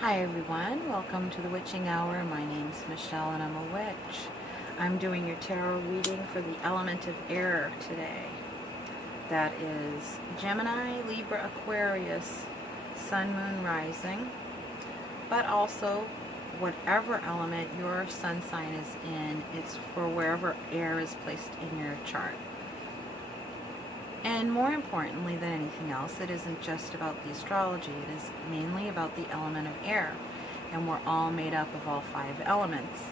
Hi everyone, welcome to the Witching Hour. My name's Michelle and I'm a witch. I'm doing your tarot reading for the element of air today. That is Gemini, Libra, Aquarius, Sun, Moon, Rising, but also whatever element your sun sign is in, it's for wherever air is placed in your chart. And more importantly than anything else, it isn't just about the astrology, it is mainly about the element of air. And we're all made up of all 5 elements.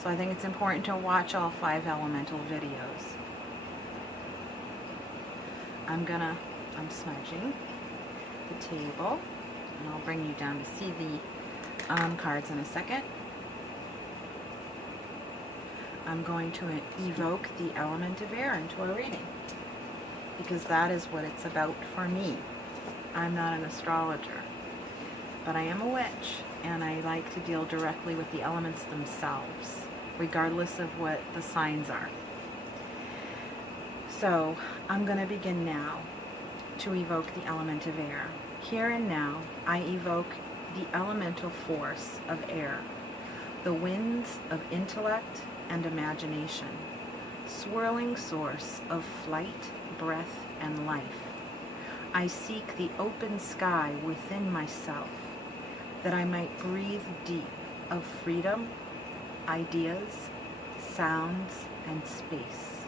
So I think it's important to watch all 5 elemental videos. I'm smudging the table, and I'll bring you down to see the cards in a second. I'm going to evoke the element of air into our reading, because that is what it's about for me. I'm not an astrologer, but I am a witch, and I like to deal directly with the elements themselves, regardless of what the signs are. So I'm going to begin now to evoke the element of air. Here and now, I evoke the elemental force of air, the winds of intellect and imagination, swirling source of flight, breath, and life. I seek the open sky within myself, that I might breathe deep of freedom, ideas, sounds, and space.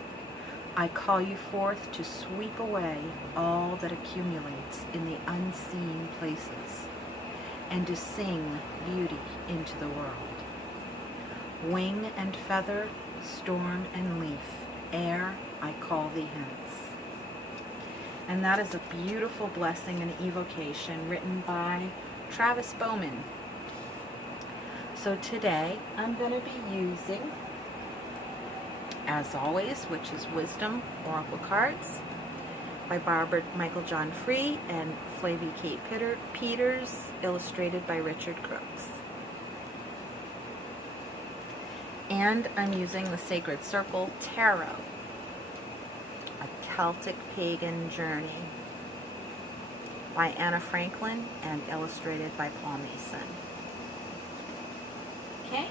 I call you forth to sweep away all that accumulates in the unseen places, and to sing beauty into the world. Wing and feather, storm and leaf, air, I call thee hence. And that is a beautiful blessing and evocation written by Travis Bowman. So today I'm going to be using, as always, which is Wisdom Oracle Cards by Barbara Michael John Free and Flavie Kate Peters, illustrated by Richard Crooks. And I'm using the Sacred Circle Tarot, a Celtic Pagan Journey by Anna Franklin and illustrated by Paul Mason. Okay,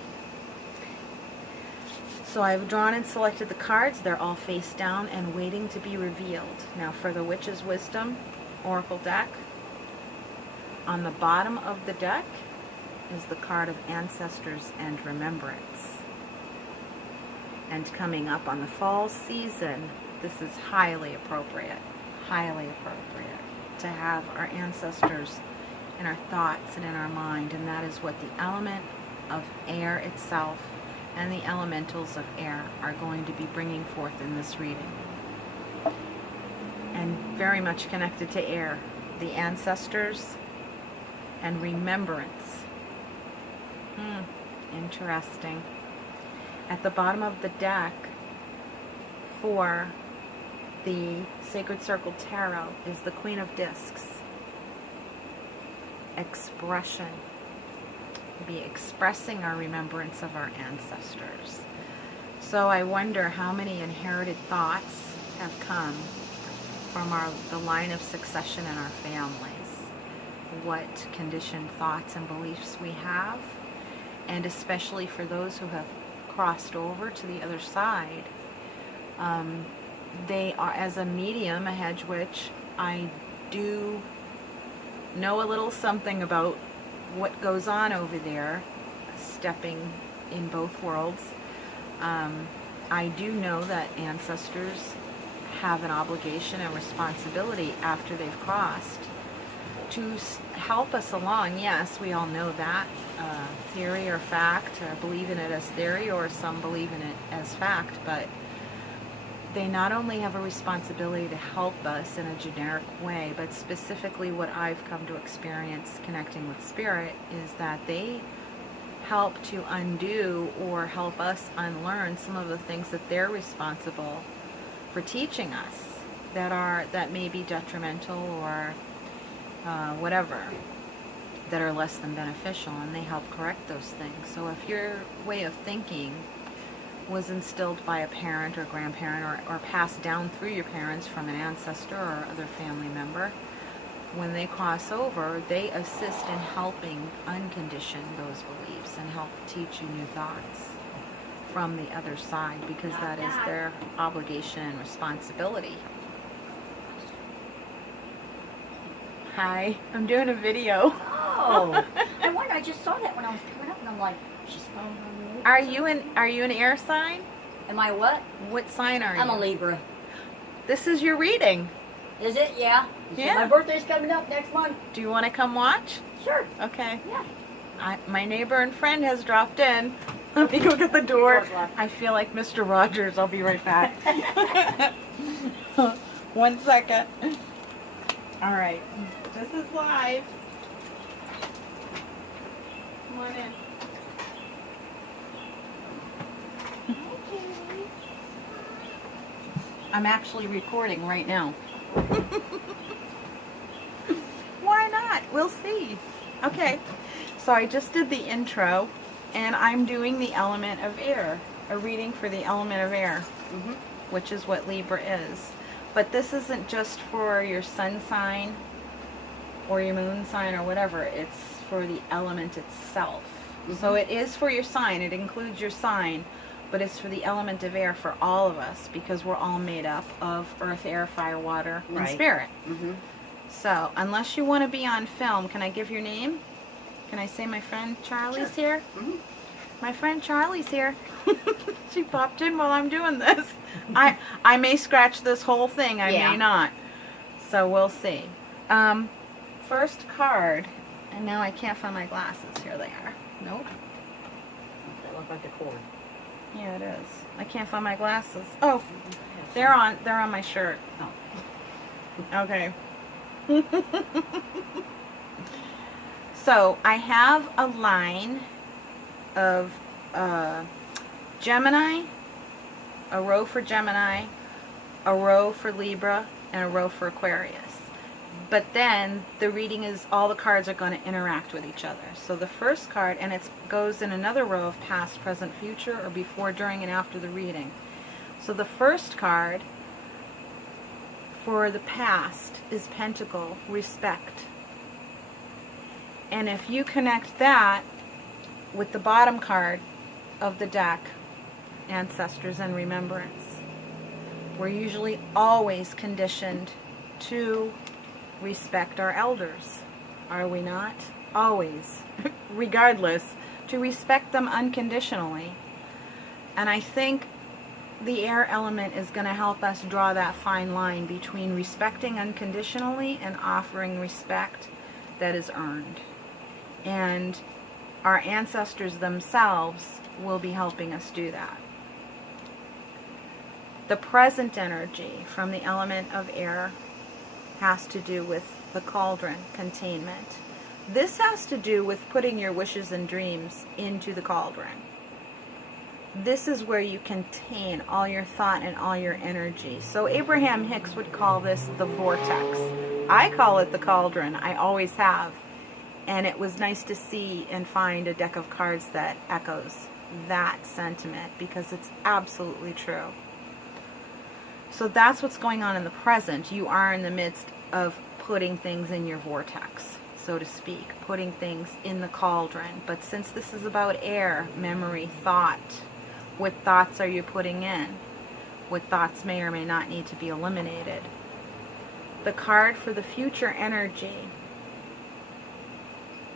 so I've drawn and selected the cards. They're all face down and waiting to be revealed. Now for the Witch's Wisdom Oracle deck, on the bottom of the deck is the card of Ancestors and Remembrance. And coming up on the fall season, this is highly appropriate to have our ancestors in our thoughts and in our mind, and that is what the element of air itself and the elementals of air are going to be bringing forth in this reading. And very much connected to air, the ancestors and remembrance. Interesting. At the bottom of the deck for the Sacred Circle Tarot is the Queen of Discs. Expression. We'll be expressing our remembrance of our ancestors. So I wonder how many inherited thoughts have come from the line of succession in our families. What conditioned thoughts and beliefs we have, and especially for those who have crossed over to the other side. They are, as a medium, a hedge witch, I do know a little something about what goes on over there, stepping in both worlds. I do know that ancestors have an obligation and responsibility after they've crossed to help us along. Yes, we all know that. Theory or fact, or believe in it as theory, or some believe in it as fact, but they not only have a responsibility to help us in a generic way, but specifically what I've come to experience connecting with Spirit is that they help to undo or help us unlearn some of the things that they're responsible for teaching us that may be detrimental or whatever, that are less than beneficial, and they help correct those things. So if your way of thinking was instilled by a parent or grandparent or passed down through your parents from an ancestor or other family member, when they cross over, they assist in helping uncondition those beliefs and help teach you new thoughts from the other side, because that is their obligation and responsibility. Hi, I'm doing a video. Oh, I wonder. I just saw that when I was coming up, and I'm like, she's spelling on me. Are you an air sign? Am I what? What sign are you? I'm a Libra. This is your reading. Is it? Yeah. Yeah. My birthday's coming up next month. Do you want to come watch? Sure. Okay. Yeah. My neighbor and friend has dropped in. Let me go get the door. I feel like Mr. Rogers. I'll be right back. 1 second. All right. This is live. Come on in. I'm actually recording right now. Why not? We'll see. Okay. So I just did the intro, and I'm doing the element of air, a reading for the element of air, which is what Libra is. But this isn't just for your sun sign or your moon sign or whatever. It's for the element itself. So it is for your sign. It includes your sign, but it's for the element of air for all of us, because we're all made up of earth, air, fire, water, and spirit. So unless you want to be on film, can I give your name? Can I say my friend Charlie's here? My friend Charlie's here. She popped in while I'm doing this. I may scratch this whole thing. I may not. So we'll see. First card. And now I can't find my glasses. Here they are. Nope. That looks like a cord. Yeah, it is. I can't find my glasses. Oh, they're on my shirt. Oh. Okay. So I have a line of Gemini, a row for Gemini, a row for Libra, and a row for Aquarius. But then the reading is, all the cards are going to interact with each other. So the first card, and it goes in another row of past, present, future, or before, during, and after the reading. So the first card for the past is Pentacle, respect. And if you connect that with the bottom card of the deck, ancestors and remembrance, we're usually always conditioned to respect our elders, are we not? Always, regardless, to respect them unconditionally. And I think the air element is going to help us draw that fine line between respecting unconditionally and offering respect that is earned. And our ancestors themselves will be helping us do that. The present energy from the element of air has to do with the cauldron, containment. This has to do with putting your wishes and dreams into the cauldron. This is where you contain all your thought and all your energy. So Abraham Hicks would call this the vortex. I call it the cauldron. I always have. And it was nice to see and find a deck of cards that echoes that sentiment, because it's absolutely true. So that's what's going on in the present. You are in the midst of putting things in your vortex, so to speak, putting things in the cauldron. But since this is about air, memory, thought, what thoughts are you putting in? What thoughts may or may not need to be eliminated? The card for the future energy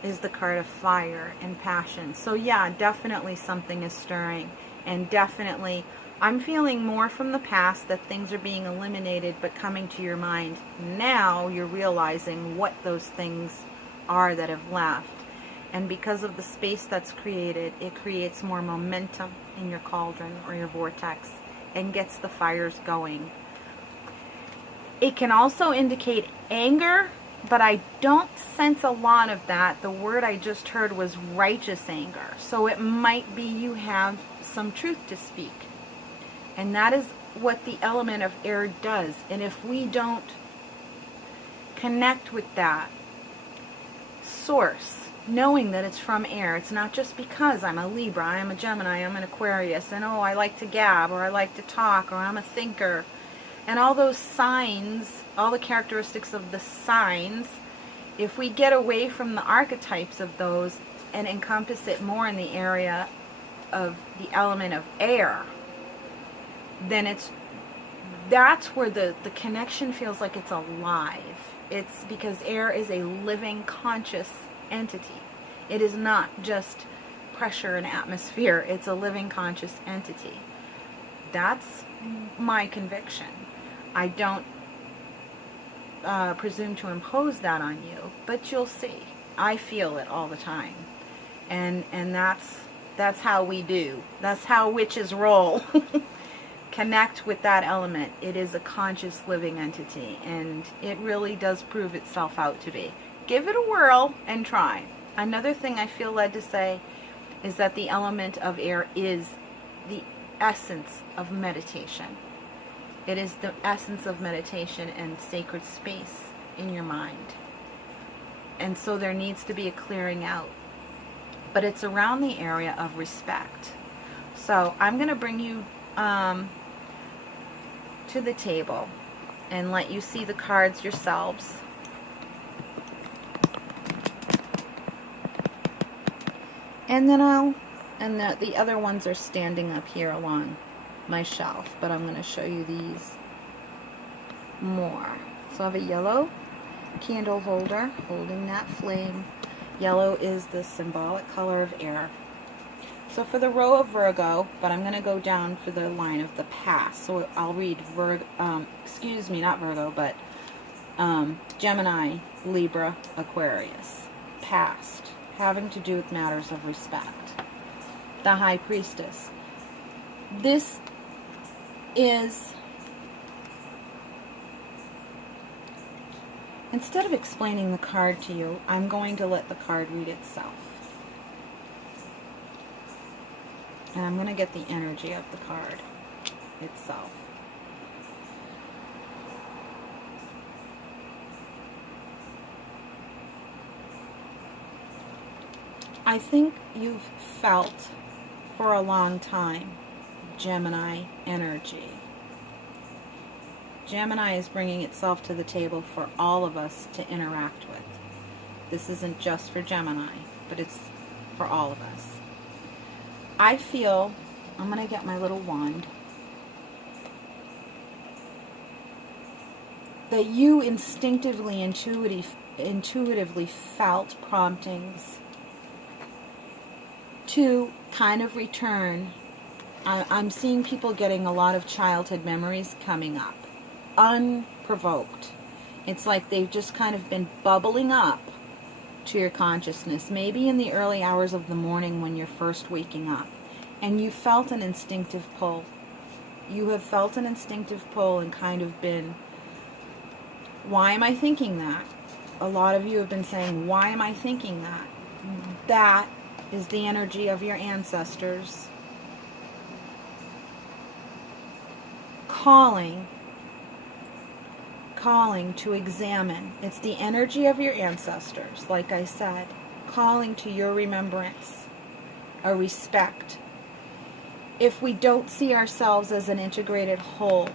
is the card of fire and passion. So yeah, definitely something is stirring, and definitely I'm feeling more from the past that things are being eliminated but coming to your mind. Now you're realizing what those things are that have left. And because of the space that's created, it creates more momentum in your cauldron or your vortex and gets the fires going. It can also indicate anger, but I don't sense a lot of that. The word I just heard was righteous anger. So it might be you have some truth to speak. And that is what the element of air does. And if we don't connect with that source, knowing that it's from air, it's not just because I'm a Libra, I'm a Gemini, I'm an Aquarius, and oh, I like to gab, or I like to talk, or I'm a thinker. And all those signs, all the characteristics of the signs if we get away from the archetypes of those and encompass it more in the area of the element of air, then that's where the connection feels like it's alive. It's because air is a living, conscious entity. It is not just pressure and atmosphere. It's a living, conscious entity. That's my conviction. I don't presume to impose that on you, but you'll see. I feel it all the time. And that's how we do. That's how witches roll. Connect with that element. It is a conscious living entity, and it really does prove itself out to be. Give it a whirl and try. Another thing I feel led to say is that the element of air is the essence of meditation. It is the essence of meditation and sacred space in your mind. And so there needs to be a clearing out. But it's around the area of respect. So I'm going to bring you to the table and let you see the cards yourselves. And then the other ones are standing up here along my shelf, but I'm going to show you these more. So I have a yellow candle holder holding that flame. Yellow is the symbolic color of air. So for the row of Virgo, but I'm going to go down for the line of the past. So I'll read Gemini, Libra, Aquarius. Past, having to do with matters of respect. The High Priestess. This is, instead of explaining the card to you, I'm going to let the card read itself. And I'm going to get the energy of the card itself. I think you've felt for a long time Gemini energy. Gemini is bringing itself to the table for all of us to interact with. This isn't just for Gemini, but it's for all of us. I feel, I'm going to get my little wand, that you instinctively, intuitively felt promptings to kind of return. I'm seeing people getting a lot of childhood memories coming up, unprovoked. It's like they've just kind of been bubbling up to your consciousness, maybe in the early hours of the morning when you're first waking up, and you felt an instinctive pull. You have felt an instinctive pull and kind of been, why am I thinking that? A lot of you have been saying, why am I thinking that? That is the energy of your ancestors calling to examine. It's the energy of your ancestors, like I said, calling to your remembrance, a respect. If we don't see ourselves as an integrated whole,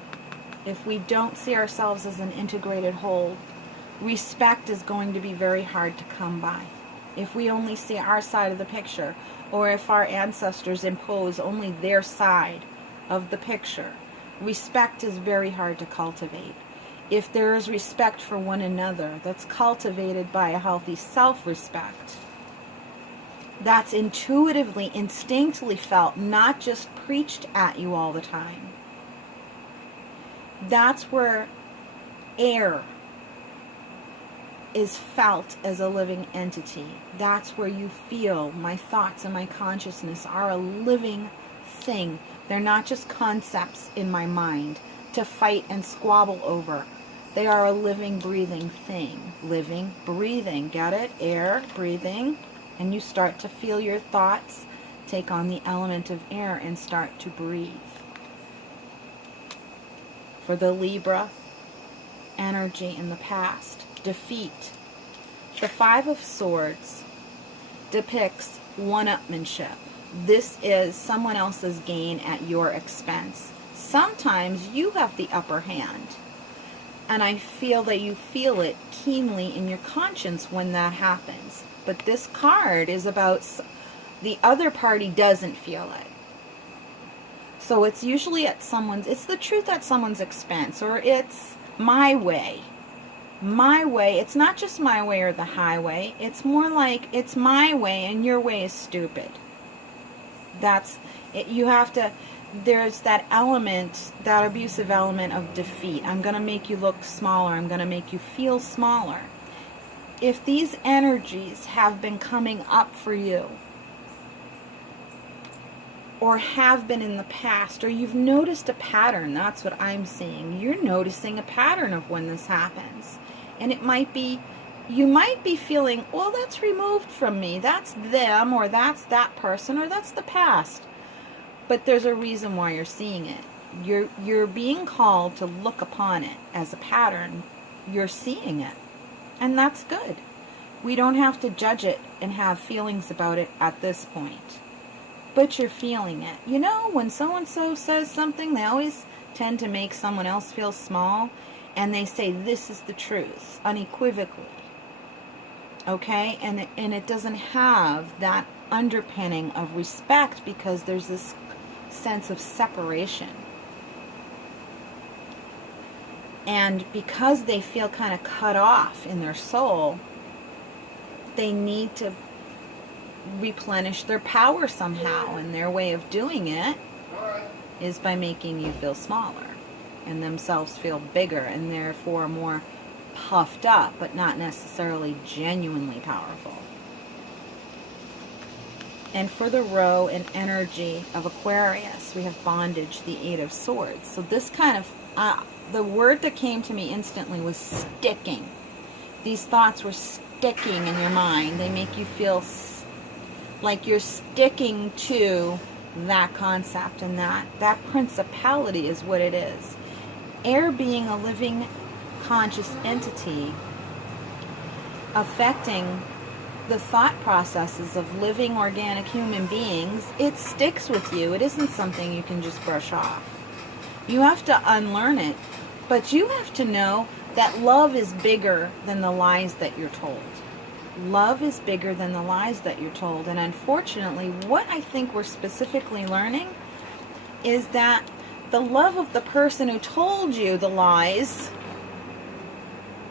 respect is going to be very hard to come by. If we only see our side of the picture, or if our ancestors impose only their side of the picture, respect is very hard to cultivate. If there is respect for one another that's cultivated by a healthy self-respect, that's intuitively, instinctively felt, not just preached at you all the time, that's where air is felt as a living entity. That's where you feel my thoughts and my consciousness are a living thing. They're not just concepts in my mind to fight and squabble over. They are a living, breathing thing. Living, breathing. Get it? Air, breathing. And you start to feel your thoughts take on the element of air and start to breathe. For the Libra energy in the past, defeat. The Five of Swords depicts one-upmanship. This is someone else's gain at your expense. Sometimes you have the upper hand. And I feel that you feel it keenly in your conscience when that happens. But this card is about the other party doesn't feel it. So it's usually at someone's, it's the truth at someone's expense, or it's my way. My way. It's not just my way or the highway. It's more like it's my way and your way is stupid. That's it. You have to, there's that element, that abusive element of defeat. I'm going to make you look smaller. I'm going to make you feel smaller. If these energies have been coming up for you, or have been in the past, or you've noticed a pattern, that's what I'm seeing. You're noticing a pattern of when this happens. And it might be, you might be feeling, well, that's removed from me. That's them, or that's that person, or that's the past. But there's a reason why you're seeing it. You're being called to look upon it as a pattern. You're seeing it. And that's good. We don't have to judge it and have feelings about it at this point. But you're feeling it. You know, when so-and-so says something, they always tend to make someone else feel small. And they say, this is the truth, unequivocally. Okay? And it doesn't have that underpinning of respect, because there's this sense of separation. And because they feel kind of cut off in their soul, they need to replenish their power somehow. And their way of doing it is by making you feel smaller and themselves feel bigger, and therefore more puffed up, but not necessarily genuinely powerful. And for the row and energy of Aquarius, we have bondage, the Eight of Swords. So this kind of, the word that came to me instantly was sticking. These thoughts were sticking in your mind. They make you feel like you're sticking to that concept, and that principality is what it is. Air being a living conscious entity affecting the thought processes of living organic human beings, it sticks with you. It isn't something you can just brush off. You have to unlearn it, but you have to know that love is bigger than the lies that you're told. Love is bigger than the lies that you're told. And unfortunately, what I think we're specifically learning is that the love of the person who told you the lies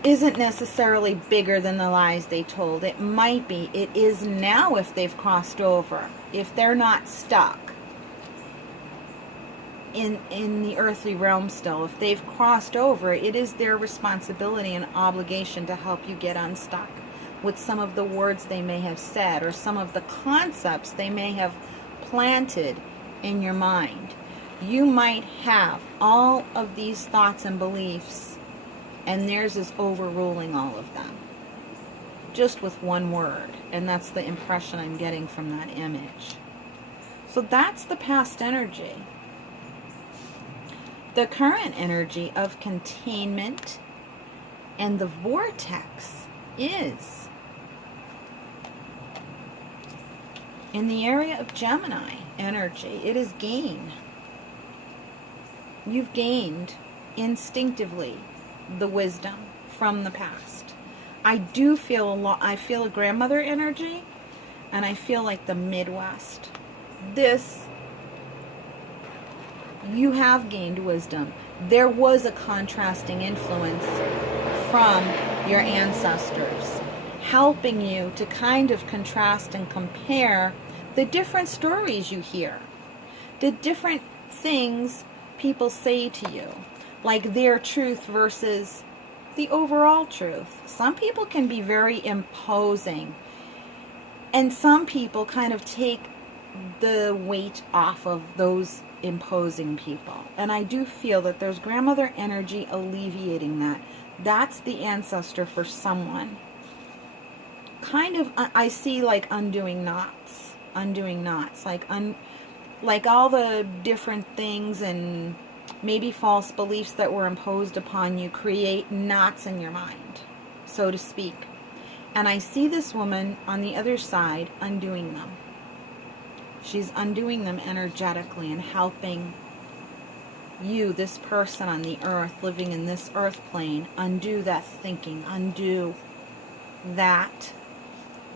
isn't necessarily bigger than the lies they told. It might be. It is now if they've crossed over. If they're not stuck in the earthly realm still. If they've crossed over, it is their responsibility and obligation to help you get unstuck with some of the words they may have said, or some of the concepts they may have planted in your mind. You might have all of these thoughts and beliefs, and theirs is overruling all of them, just with one word. And that's the impression I'm getting from that image. So that's the past energy. The current energy of containment and the vortex is in the area of Gemini energy. It is gain. You've gained instinctively the wisdom from the past. I do feel I feel a grandmother energy, and I feel like the Midwest. You have gained wisdom. There was a contrasting influence from your ancestors, helping you to kind of contrast and compare the different stories you hear, the different things people say to you, like their truth versus the overall truth. Some people can be very imposing, and some people kind of take the weight off of those imposing people. And I do feel that there's grandmother energy alleviating that. That's the ancestor for someone. Kind of, I see like undoing knots, like all the different things and maybe false beliefs that were imposed upon you create knots in your mind, so to speak. And I see this woman on the other side undoing them. She's undoing them energetically and helping you, this person on the earth, living in this earth plane, undo that thinking, undo that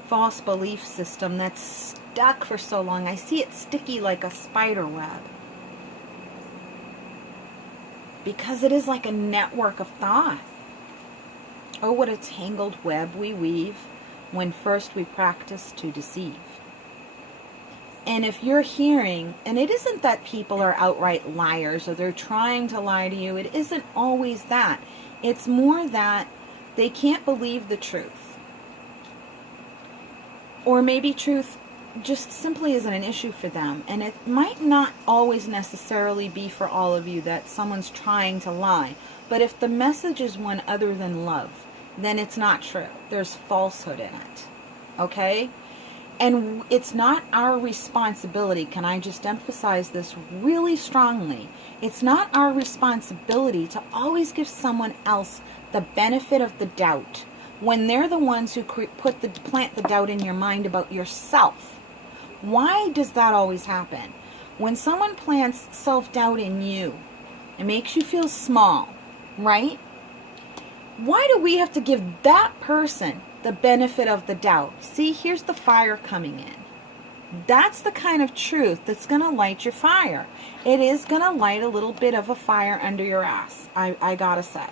false belief system that's stuck for so long. I see it sticky like a spider web. Because it is like a network of thought. Oh, what a tangled web we weave when first we practice to deceive. And if you're hearing, and it isn't that people are outright liars or they're trying to lie to you, it isn't always that. It's more that they can't believe the truth. Or maybe truth just simply isn't an issue for them. And it might not always necessarily be for all of you that someone's trying to lie. But if the message is one other than love, then it's not true. There's falsehood in it. Okay? And it's not our responsibility, can I just emphasize this really strongly? It's not our responsibility to always give someone else the benefit of the doubt when they're the ones who plant the doubt in your mind about yourself. Why does that always happen? When someone plants self-doubt in you, it makes you feel small, right? Why do we have to give that person the benefit of the doubt? See, here's the fire coming in. That's the kind of truth that's going to light your fire. It is going to light a little bit of a fire under your ass, I gotta say.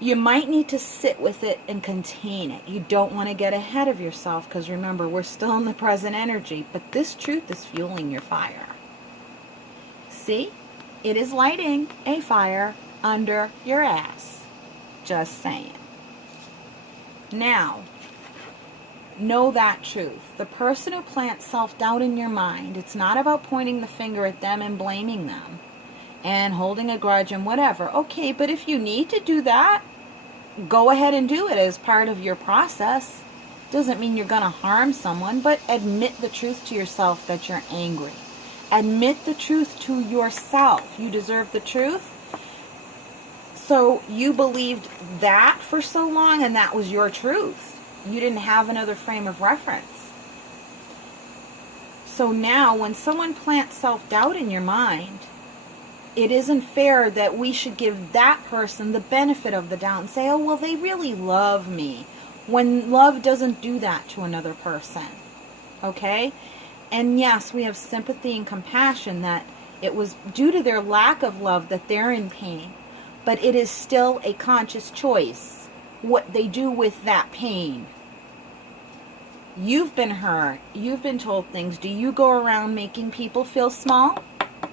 You might need to sit with it and contain it. You don't want to get ahead of yourself because remember, we're still in the present energy, but this truth is fueling your fire. See? It is lighting a fire under your ass. Just saying. Now, know that truth. The person who plants self-doubt in your mind, it's not about pointing the finger at them and blaming them and holding a grudge and whatever. Okay, but if you need to do that, go ahead and do it as part of your process. Doesn't mean you're going to harm someone, but admit the truth to yourself that you're angry. Admit the truth to yourself. You deserve the truth. So you believed that for so long, and that was your truth. You didn't have another frame of reference. So now when someone plants self-doubt in your mind, it isn't fair that we should give that person the benefit of the doubt and say, oh, well, they really love me. When love doesn't do that to another person. Okay? And yes, we have sympathy and compassion that it was due to their lack of love that they're in pain. But it is still a conscious choice what they do with that pain. You've been hurt. You've been told things. Do you go around making people feel small?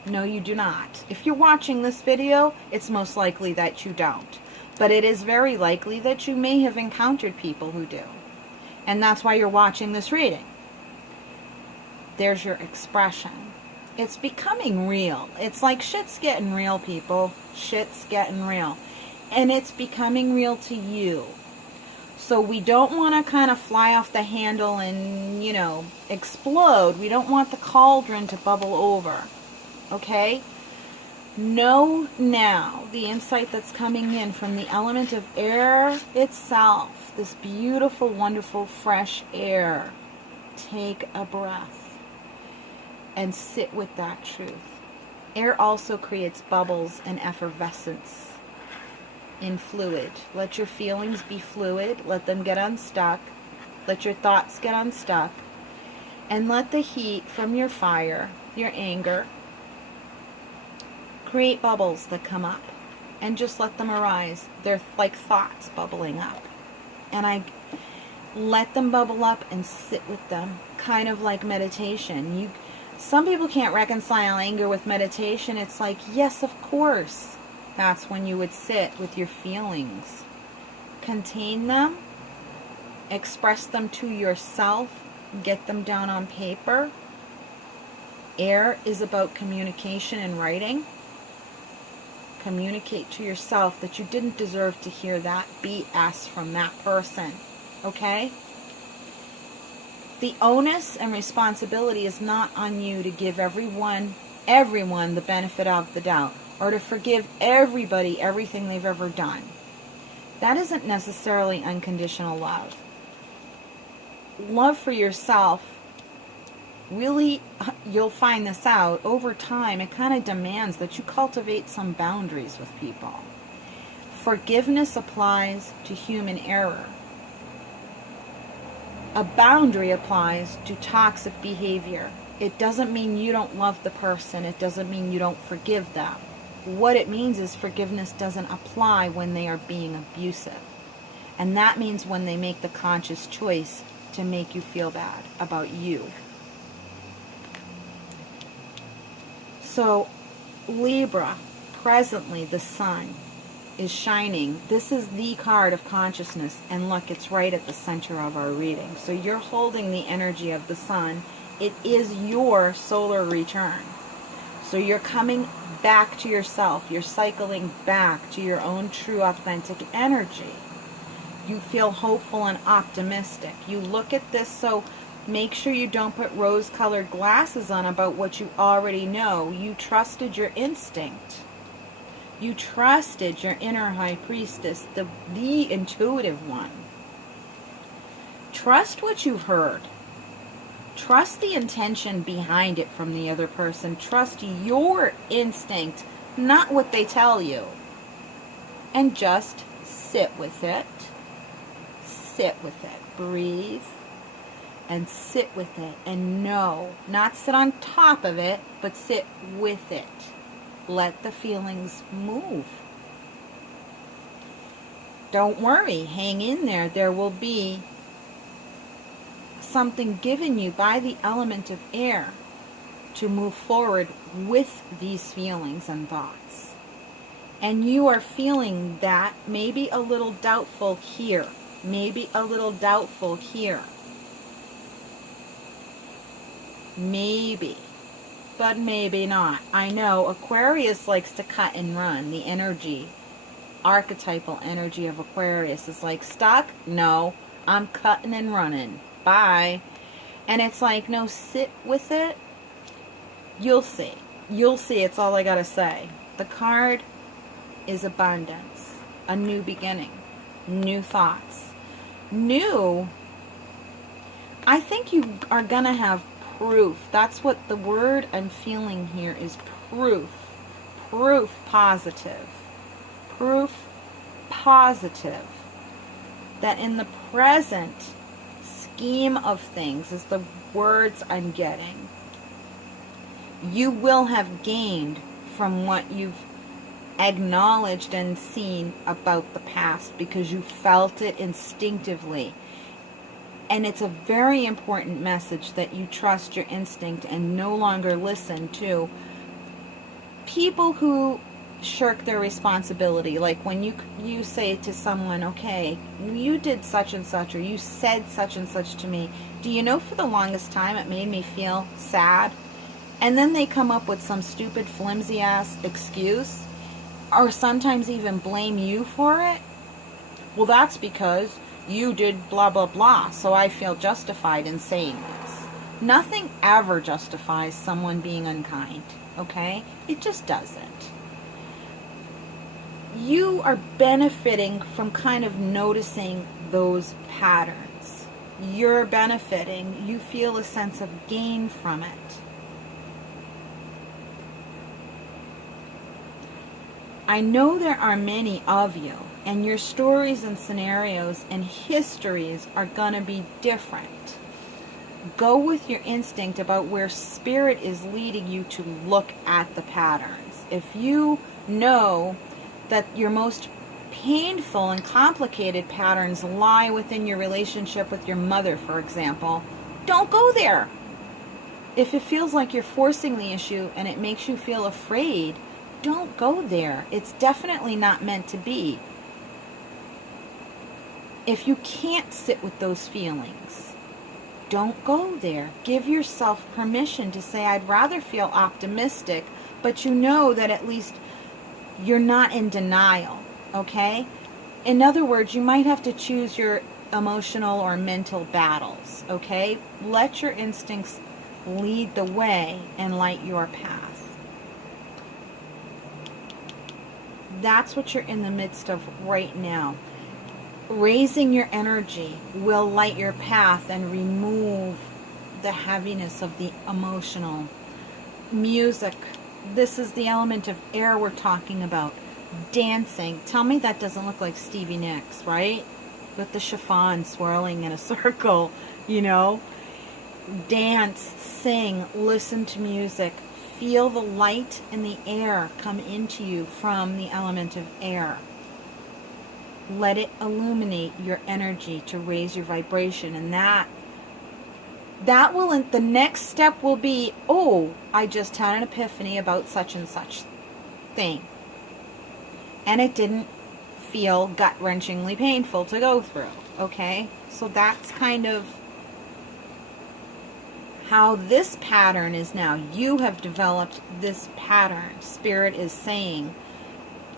No, you do not. If you're watching this video, it's most likely that you don't. But it is very likely that you may have encountered people who do. And that's why you're watching this reading. There's your expression. It's becoming real. It's like shit's getting real, people. Shit's getting real. And it's becoming real to you. So we don't want to kind of fly off the handle and, explode. We don't want the cauldron to bubble over. Okay? Know now the insight that's coming in from the element of air itself. This beautiful, wonderful, fresh air. Take a breath and sit with that truth. Air also creates bubbles and effervescence in fluid. Let your feelings be fluid. Let them get unstuck. Let your thoughts get unstuck. And let the heat from your fire, your anger, create bubbles that come up. And just let them arise. They're like thoughts bubbling up. And I let them bubble up and sit with them. Kind of like meditation. Some people can't reconcile anger with meditation. It's like, yes, of course. That's when you would sit with your feelings. Contain them. Express them to yourself. Get them down on paper. Air is about communication and writing. Communicate to yourself that you didn't deserve to hear that BS from that person. Okay? The onus and responsibility is not on you to give everyone the benefit of the doubt, or to forgive everybody everything they've ever done. That isn't necessarily unconditional love. Love for yourself really, you'll find this out over time. It kind of demands that you cultivate some boundaries with people. Forgiveness applies to human error. A boundary applies to toxic behavior. It doesn't mean you don't love the person. It doesn't mean you don't forgive them. What it means is forgiveness doesn't apply when they are being abusive. And that means when they make the conscious choice to make you feel bad about you. So, Libra, presently the sun is shining. This is the card of consciousness, and look, it's right at the center of our reading. So you're holding the energy of the sun. It is your solar return. So you're coming back to yourself. You're cycling back to your own true authentic energy. You feel hopeful and optimistic. You look at this, so make sure you don't put rose-colored glasses on about what you already know. You trusted your instinct. You trusted your inner high priestess, the intuitive one. Trust what you've heard. Trust the intention behind it from the other person. Trust your instinct, not what they tell you. And just sit with it. Sit with it. Breathe. And sit with it. And know. Not sit on top of it, but sit with it. Let the feelings move. Don't worry. Hang in there. There will be something given you by the element of air to move forward with these feelings and thoughts. And you are feeling that, maybe a little doubtful here, maybe a little doubtful here. Maybe. But maybe not. I know Aquarius likes to cut and run. The energy, archetypal energy of Aquarius is like, stuck? No, I'm cutting and running. Bye. And it's like, no, sit with it. You'll see. You'll see. It's all I gotta say. The card is abundance. A new beginning. New thoughts. New. I think you are gonna have proof. That's what the word I'm feeling here is, proof. Proof positive. Proof positive. That in the present scheme of things is the words I'm getting. You will have gained from what you've acknowledged and seen about the past because you felt it instinctively. And it's a very important message that you trust your instinct and no longer listen to people who shirk their responsibility. Like when you say to someone, okay, you did such and such, or you said such and such to me. Do you know, for the longest time it made me feel sad? And then they come up with some stupid flimsy ass excuse, or sometimes even blame you for it. Well, that's because you did blah blah blah, so I feel justified in saying this. Nothing ever justifies someone being unkind, okay? It just doesn't. You are benefiting from kind of noticing those patterns. You're benefiting. You feel a sense of gain from it. I know there are many of you, and your stories and scenarios and histories are going to be different. Go with your instinct about where spirit is leading you to look at the patterns. If you know that your most painful and complicated patterns lie within your relationship with your mother, for example, don't go there. If it feels like you're forcing the issue and it makes you feel afraid, don't go there. It's definitely not meant to be. If you can't sit with those feelings, don't go there. Give yourself permission to say, I'd rather feel optimistic, but you know that at least you're not in denial, okay? In other words, you might have to choose your emotional or mental battles, okay? Let your instincts lead the way and light your path. That's what you're in the midst of right now. Raising your energy will light your path and remove the heaviness of the emotional. Music. This is the element of air we're talking about. Dancing. Tell me that doesn't look like Stevie Nicks, right? With the chiffon swirling in a circle, you know? Dance, sing, listen to music. Feel the light in the air come into you from the element of air. Let it illuminate your energy to raise your vibration. And that will, the next step will be, oh, I just had an epiphany about such and such thing. And it didn't feel gut-wrenchingly painful to go through. Okay? So that's kind of how this pattern is now. You have developed this pattern. Spirit is saying,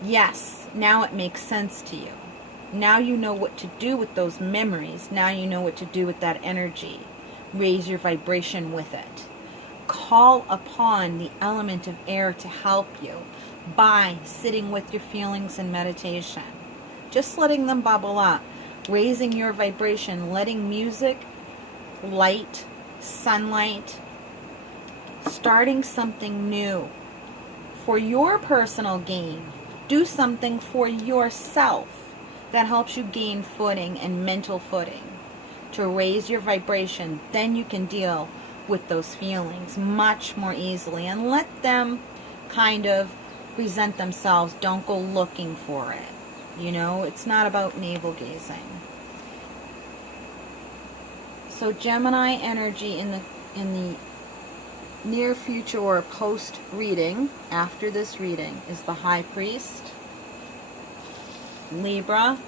yes, now it makes sense to you. Now you know what to do with those memories. Now you know what to do with that energy. Raise your vibration with it. Call upon the element of air to help you by sitting with your feelings in meditation. Just letting them bubble up. Raising your vibration. Letting music, light, sunlight, starting something new for your personal gain. Do something for yourself that helps you gain footing and mental footing to raise your vibration. Then you can deal with those feelings much more easily and let them kind of present themselves. Don't go looking for it. You know, it's not about navel gazing. So Gemini energy in the near future or post reading, after this reading, is the High Priest, Libra,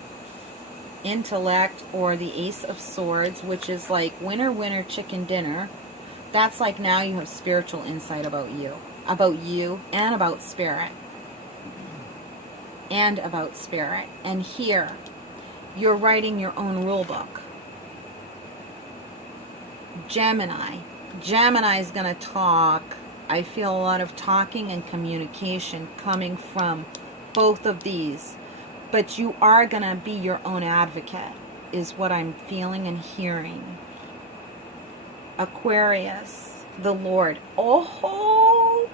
Intellect, or the Ace of Swords, which is like winner, winner, chicken dinner. That's like now you have spiritual insight about you and about spirit. And here, you're writing your own rule book. Gemini is going to talk. I feel a lot of talking and communication coming from both of these. But you are going to be your own advocate, is what I'm feeling and hearing. Aquarius, the Lord. Oh,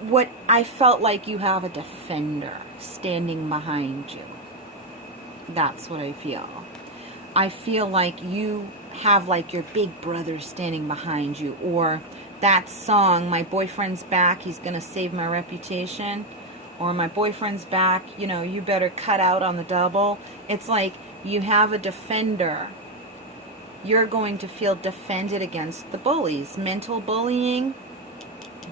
what I felt like you have a defender standing behind you. That's what I feel. I feel like you have like your big brother standing behind you, or that song, My Boyfriend's Back, He's Gonna Save My Reputation, or My Boyfriend's Back, you know, you better cut out on the double. It's like you have a defender. You're going to feel defended against the bullies, mental bullying,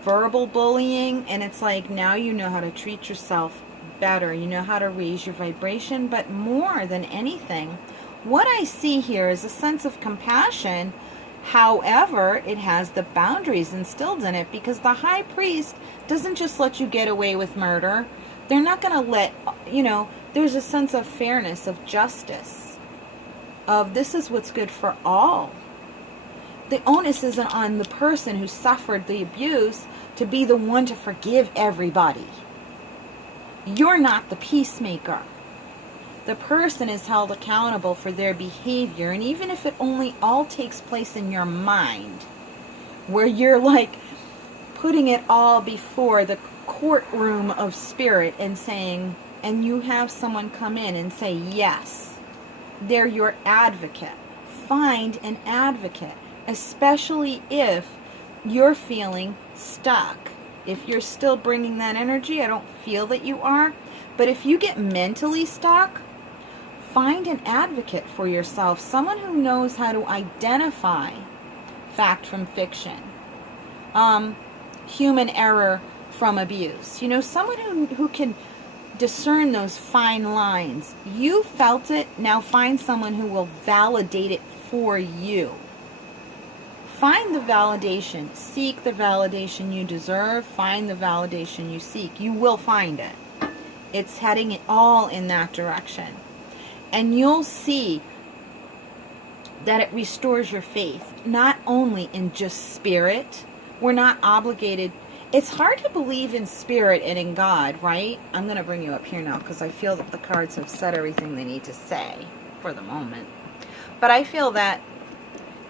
verbal bullying, and it's like now you know how to treat yourself better. You know how to raise your vibration, but more than anything, what I see here is a sense of compassion. However, it has the boundaries instilled in it, because the High Priest doesn't just let you get away with murder. They're not going to let, you know, there's a sense of fairness, of justice, of this is what's good for all. The onus isn't on the person who suffered the abuse to be the one to forgive everybody. You're not the peacemaker. The person is held accountable for their behavior, and even if it only all takes place in your mind, where you're like putting it all before the courtroom of spirit and saying, and you have someone come in and say, yes, they're your advocate. Find an advocate, especially if you're feeling stuck. If you're still bringing that energy, I don't feel that you are, but if you get mentally stuck, find an advocate for yourself, someone who knows how to identify fact from fiction, human error from abuse. You know, someone who can discern those fine lines. You felt it, now find someone who will validate it for you. Find the validation. Seek the validation you deserve. Find the validation you seek. You will find it. It's heading it all in that direction. And you'll see that it restores your faith, not only in just spirit. We're not obligated. It's hard to believe in spirit and in God, right? I'm going to bring you up here now because I feel that the cards have said everything they need to say for the moment. But I feel that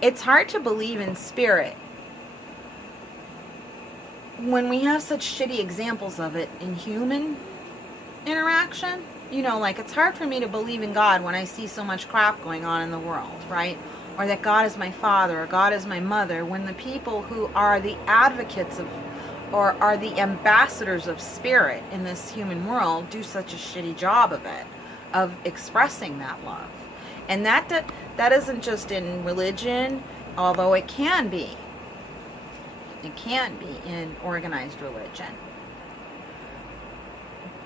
It's hard to believe in spirit when we have such shitty examples of it in human interaction. You know, like, it's hard for me to believe in God when I see so much crap going on in the world, right? Or that God is my father or God is my mother, when the people who are the advocates of, or are the ambassadors of spirit in this human world, do such a shitty job of it, of expressing that love. And that isn't just in religion, although it can be. It can be in organized religion.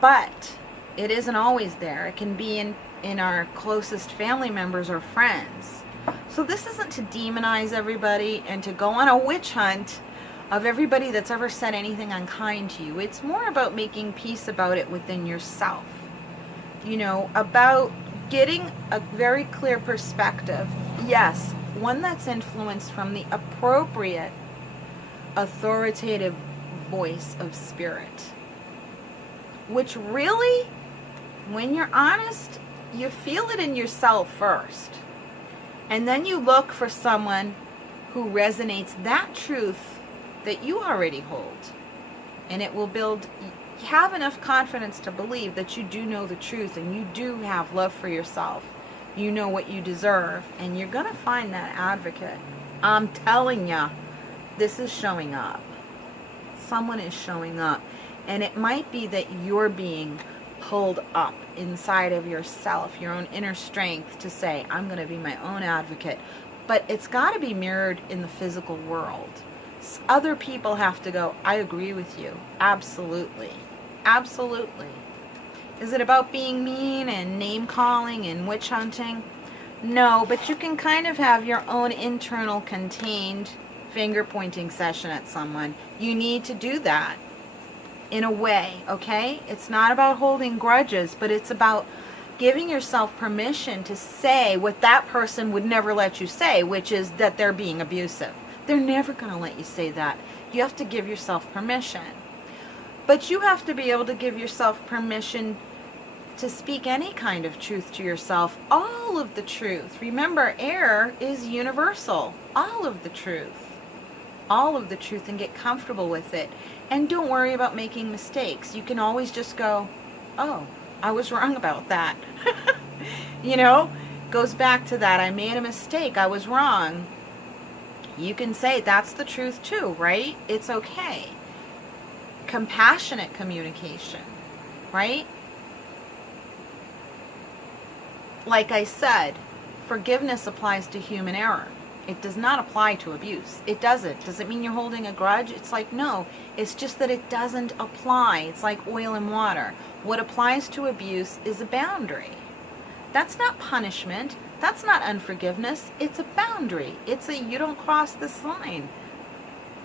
But it isn't always there. It can be in our closest family members or friends. So this isn't to demonize everybody and to go on a witch hunt of everybody that's ever said anything unkind to you. It's more about making peace about it within yourself. You know, about getting a very clear perspective. Yes, one that's influenced from the appropriate authoritative voice of spirit. Which really, when you're honest, you feel it in yourself first. And then you look for someone who resonates that truth that you already hold. And it will build, have enough confidence to believe that you do know the truth and you do have love for yourself. You know what you deserve, and you're going to find that advocate. I'm telling you, this is showing up. Someone is showing up. And it might be that you're being pulled up inside of yourself, your own inner strength, to say, I'm going to be my own advocate. But it's got to be mirrored in the physical world. Other people have to go, I agree with you. Absolutely. Absolutely. Is it about being mean and name calling and witch hunting? No, but you can kind of have your own internal contained finger pointing session at someone. You need to do that in a way, okay? It's not about holding grudges, but it's about giving yourself permission to say what that person would never let you say, which is that they're being abusive. They're never going to let you say that. You have to give yourself permission. But you have to be able to give yourself permission to speak any kind of truth to yourself. All of the truth. Remember, air is universal. All of the truth. All of the truth, and get comfortable with it. And don't worry about making mistakes. You can always just go, oh, I was wrong about that. You know, goes back to that. I made a mistake. I was wrong. You can say that's the truth too, right? It's okay. Compassionate communication, right? Like I said, forgiveness applies to human error. It does not apply to abuse. It doesn't. Does it mean you're holding a grudge? It's like, no. It's just that it doesn't apply. It's like oil and water. What applies to abuse is a boundary. That's not punishment. That's not unforgiveness. It's a boundary. It's a, you don't cross this line.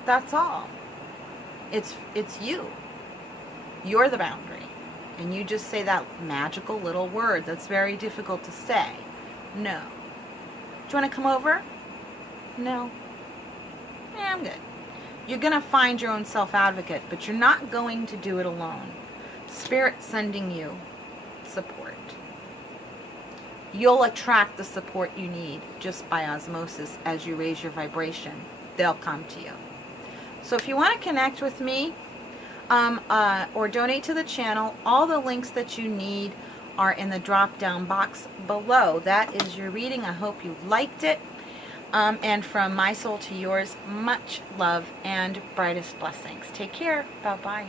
That's all. It's you. You're the boundary. And you just say that magical little word that's very difficult to say. No. Do you want to come over? No. Yeah, I'm good. You're going to find your own self-advocate, but you're not going to do it alone. Spirit's sending you support. You'll attract the support you need just by osmosis as you raise your vibration. They'll come to you. So if you want to connect with me or donate to the channel, all the links that you need are in the drop-down box below. That is your reading. I hope you liked it. And from my soul to yours, much love and brightest blessings. Take care. Bye-bye.